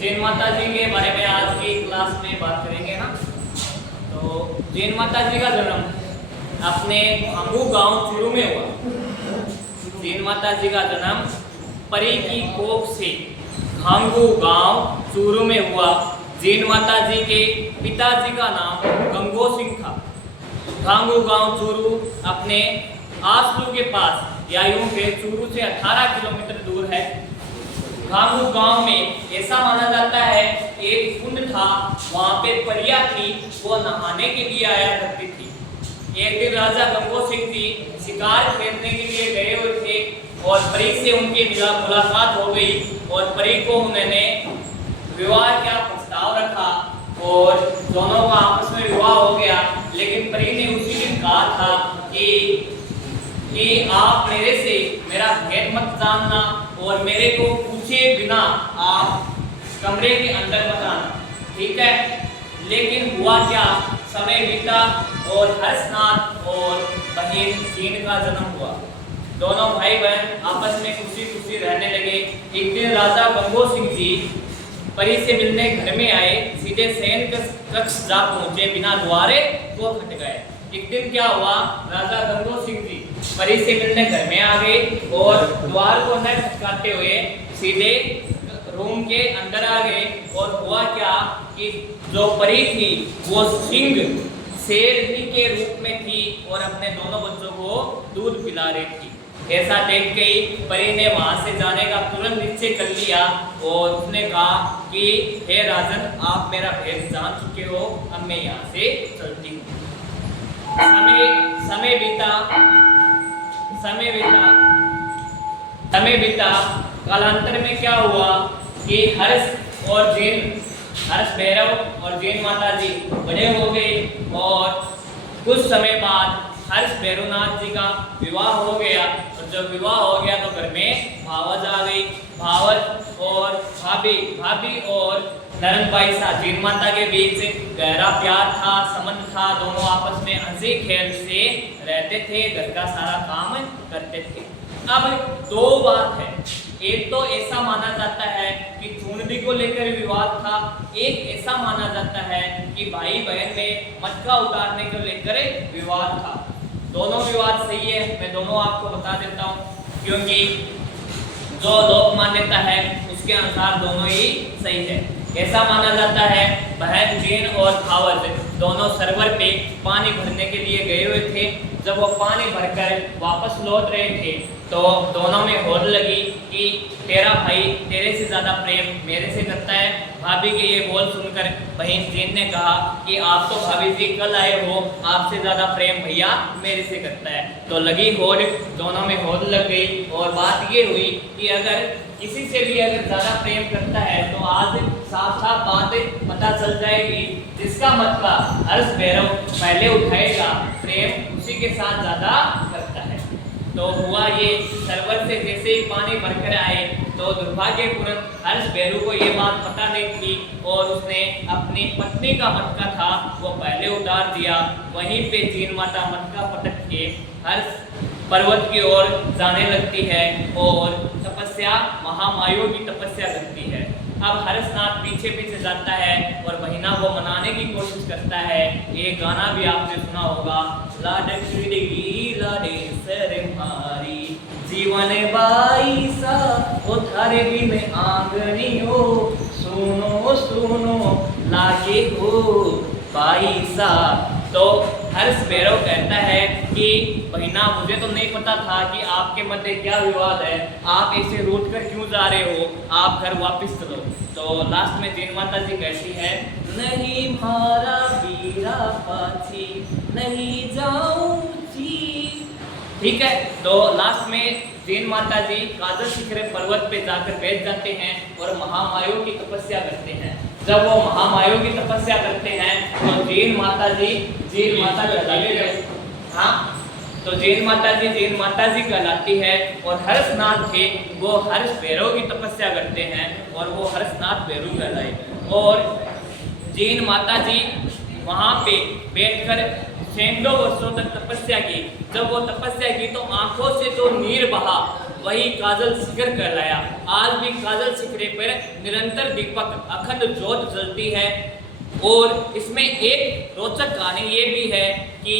जैन माता जी के बारे में आज की क्लास में बात करेंगे ना। तो जैन माता जी का जन्म अपने भांगू गांव चूरू में हुआ। जैन माता जी का जन्म परी की कोख से भांगू गांव चूरू में हुआ। जैन माता जी के पिताजी का नाम गंगो सिंह था। भांगू गांव चूरू अपने आसलू के पास या यूं के चूरू से 18 किलोमीटर दूर है। भांगू गांव में ऐसा माना जाता है एक कुंड था, वहां पे परियां थी, वो नहाने के लिए आया करती थी। एक दिन राजा गंगो सिंह जी शिकार खेलने के लिए गए हुए थे और परी से उनकी मुलाकात हो गई और परी को उन्होंने विवाह का प्रस्ताव रखा और दोनों का आपस में विवाह हो गया। लेकिन परी ने उसी दिन कहा था कि आप मेरे से मेरा भेद मत जानना और मेरे को पूछे बिना आप कमरे के अंदर मत आना, ठीक है। लेकिन हुआ क्या, समय बीता और हर्षनाथ और बहन चीन का जन्म हुआ। दोनों भाई बहन आपस में खुशी खुशी रहने लगे। एक दिन राजा गंगो सिंह जी परी से मिलने घर में आए, सीधे शयन कक्ष जा पहुंचे, बिना द्वारे वो खट गए। एक दिन क्या हुआ, राजा गंगो सिंह जी परी से मिलने घर में आ गए और द्वार को न खटकाते हुए सीधे रूम के अंदर आ गए। और हुआ क्या कि जो परी थी वो सिंह शेरनी के रूप में थी और अपने दोनों बच्चों को दूध पिला रही थी। ऐसा देख के परी ने वहां से जाने का तुरंत निश्चय कर लिया और उसने कहा कि हे राजन, आप मेरा भेद जान चुके हो, अब मैं यहाँ से चलती हूँ। समय बीता। कालांतर में क्या हुआ कि हर्ष भैरव और जैन माता जी बड़े हो गए और कुछ समय बाद हर्ष भैरवनाथ जी का विवाह हो गया। और जब विवाह हो गया तो घर में भावज आ गई। भावज और भाभी और नरनबाई सा जैन माता के बीच गहरा प्यार था, संबंध था। दोनों आपस में हंसी खेल से रहते थे, घर का सारा काम करते थे। अब दो बात है, एक तो ऐसा माना जाता है कि चूंदी को लेकर विवाद था, एक ऐसा माना जाता है कि भाई बहन में मटका उतारने को लेकर विवाद था। दोनों विवाद सही है, मैं दोनों आपको बता देता हूँ, क्योंकि जो लोक मान्यता है उसके अनुसार दोनों ही सही है। ऐसा माना जाता है बहन जैन और भावज दोनों सरोवर पे पानी भरने के लिए गए हुए थे। जब वो पानी भरकर वापस लौट रहे थे तो दोनों में होड़ लगी कि तेरा भाई तेरे से ज़्यादा प्रेम मेरे से करता है। भाभी के ये बोल सुनकर बहन जैन ने कहा कि आप तो भाभी जी कल आए हो, आपसे ज़्यादा प्रेम भैया मेरे से करता है। तो लगी होड़, दोनों में होड़ लग गई और बात ये हुई कि अगर किसी से भी अगर ज़्यादा प्रेम करता है तो आज साफ साफ बात पता चल जाएगी। जिसका मतलब हर्ष भैरव पहले उठाएगा, प्रेम उसी के साथ ज़्यादा करता है। तो हुआ ये, सरोवर से जैसे ही पानी भरकर आए तो दुर्भाग्यपूर्ण हर्ष भैरव को ये बात पता नहीं थी और उसने अपनी पत्नी का मटका था वो पहले उतार दिया। वहीं पे जैन माता मटका पटक के हर्ष पर्वत की ओर जाने लगती है और तपस्या, महामायु की तपस्या करती है। अब हर्षनाथ पीछे पीछे जाता है और बहिना को मनाने की कोशिश करता है। ये गाना भी आपने सुना होगा, लाडली लाडे सर मारी जीवन बाई सा ओ थारे बिन आंगनी हो, सुनो सुनो लागे हो बाई सा। तो हर्ष भैरव कहता है कि बहिना, मुझे तो नहीं पता था कि आपके मध्य क्या विवाद है, आप ऐसे रूठ कर क्यों जा रहे हो, आप घर वापस चलो। तो लास्ट में जैन माता जी कहती है, नहीं मारा वीरा पाछी नहीं जाऊंगी, ठीक है। तो लास्ट में जैन माता जी काजल शिखर पर्वत पे जाकर बैठ जाते हैं और महामायु की तपस्या करते हैं। जब वो महामायु की तपस्या करते हैं तो जैन माता कहलाती है। हाँ, तो जैन माता जी कहलाती है और हर्षनाथ थे वो हर्ष भैरव की तपस्या करते हैं और वो हर्षनाथ भैरव कहलाए। और जैन माता जी वहाँ पे बैठकर सैकड़ों वर्षों तक तपस्या की। जब वो तपस्या की तो आंखों से जो नीर बहा वही काजल शिखर कहलाया। आज भी काजल शिखरे पर निरंतर दीपक अखंड ज्योत जलती है। और इसमें एक रोचक कहानी ये भी है कि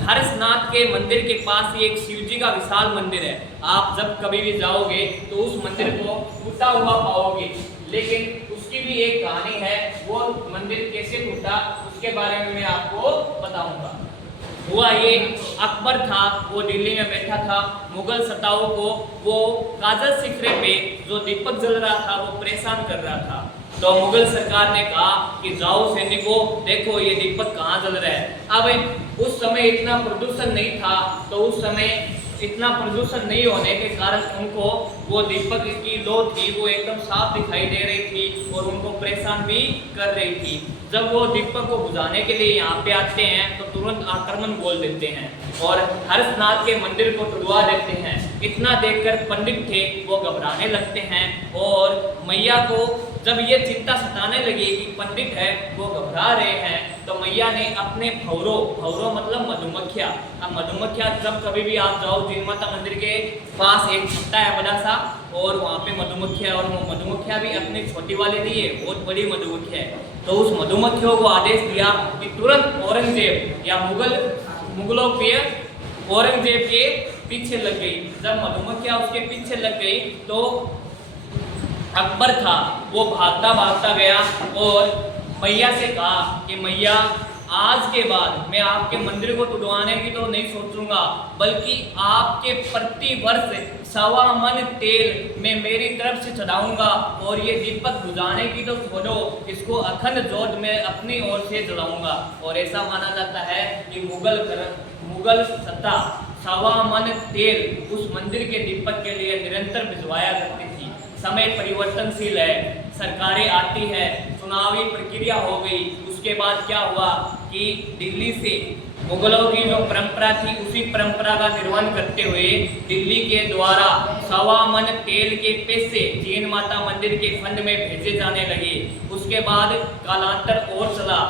हर्षनाथ के मंदिर के पास ही एक शिव जी का विशाल मंदिर है। आप जब कभी भी जाओगे तो उस मंदिर को टूटा हुआ पाओगे, लेकिन उसकी भी एक कहानी है। वो मंदिर कैसे टूटा उसके बारे में मैं आपको बताऊंगा। हुआ ये, अकबर था, वो दिल्ली में बैठा था। मुगल सत्ताओं को वो काजल शिखरे पे जो दीपक जल रहा था वो परेशान कर रहा था। तो मुगल सरकार ने कहा कि जाओ सैनिकों, देखो ये दीपक कहाँ जल रहा है। अब उस समय इतना प्रदूषण नहीं था, तो उस समय इतना प्रदूषण नहीं होने के कारण उनको वो दीपक की लो थी वो एकदम साफ दिखाई दे रही थी और उनको परेशान भी कर रही थी। जब वो दीपक को बुझाने के लिए यहाँ पे आते हैं तो तुरंत आक्रमण बोल देते हैं और हर्षनाथ के मंदिर को टुटवा देते हैं। इतना देखकर पंडित थे वो घबराने लगते हैं और मैया को जब ये चिंता सताने लगी कि पंडित है वो घबरा रहे हैं, तो मैया ने अपने भौरों मतलब मधुमक्खियाँ, अब मधुमक्खियाँ जब कभी भी आप जाओ जिन माता मंदिर के पास एक छत्ता है बड़ा सा और वहाँ पे मधुमक्खियाँ, और वो मधुमक्खियाँ भी अपनी छोटी वाली नहीं है, बहुत बड़ी मधुमक्खियाँ है। तो उस मधुमक्खियों को आदेश दिया कि तुरंत औरंगजेब या मुगलों के औरंगजेब के पीछे लग गई। जब मधुमक्खियाँ उसके पीछे लग गई तो अकबर था वो भागता भागता गया और मैया से कहा कि मैया, आज के बाद मैं आपके मंदिर को तुड़वाने की तो नहीं सोचूंगा, बल्कि आपके प्रति वर्ष 1.25 मन तेल मैं मेरी तरफ से चढ़ाऊंगा और ये दीपक बुझाने की तो छोड़ो, इसको अखंड ज्योत में अपनी ओर से जलाऊंगा। और ऐसा माना जाता है कि मुगल सत्ता 1.25 मन तेल उस मंदिर के दीपक के लिए निरंतर भिजवाया करती थी। समय परिवर्तनशील है, सरकारें आती है, चुनावी प्रक्रिया हो गई। उसके बाद क्या हुआ कि दिल्ली से मुगलों की जो परंपरा थी उसी परंपरा का निर्वहन करते हुए दिल्ली के द्वारा 1.25 मन तेल के पैसे जैन माता मंदिर के फंड में भेजे जाने लगे। उसके बाद कालांतर और चला,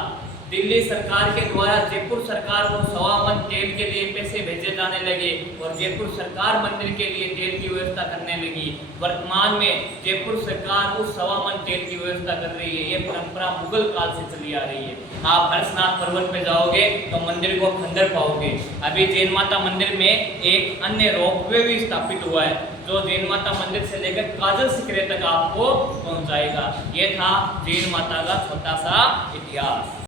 दिल्ली सरकार के द्वारा जयपुर सरकार को 1.25 मन तेल के लिए पैसे भेजे जाने लगे और जयपुर सरकार मंदिर के लिए तेल की व्यवस्था करने लगी। वर्तमान में जयपुर सरकार उस 1.25 मन तेल की व्यवस्था कर रही है। ये परंपरा मुगल काल से चली आ रही है। आप हर्षनाथ पर्वत पे जाओगे तो मंदिर को खंडर पाओगे। अभी जैन माता मंदिर में एक अन्य रोपवे भी स्थापित हुआ है जो जैन माता मंदिर से लेकर काजल शिखरे तक आपको पहुंचाएगा। ये था जैन माता का छोटा सा इतिहास।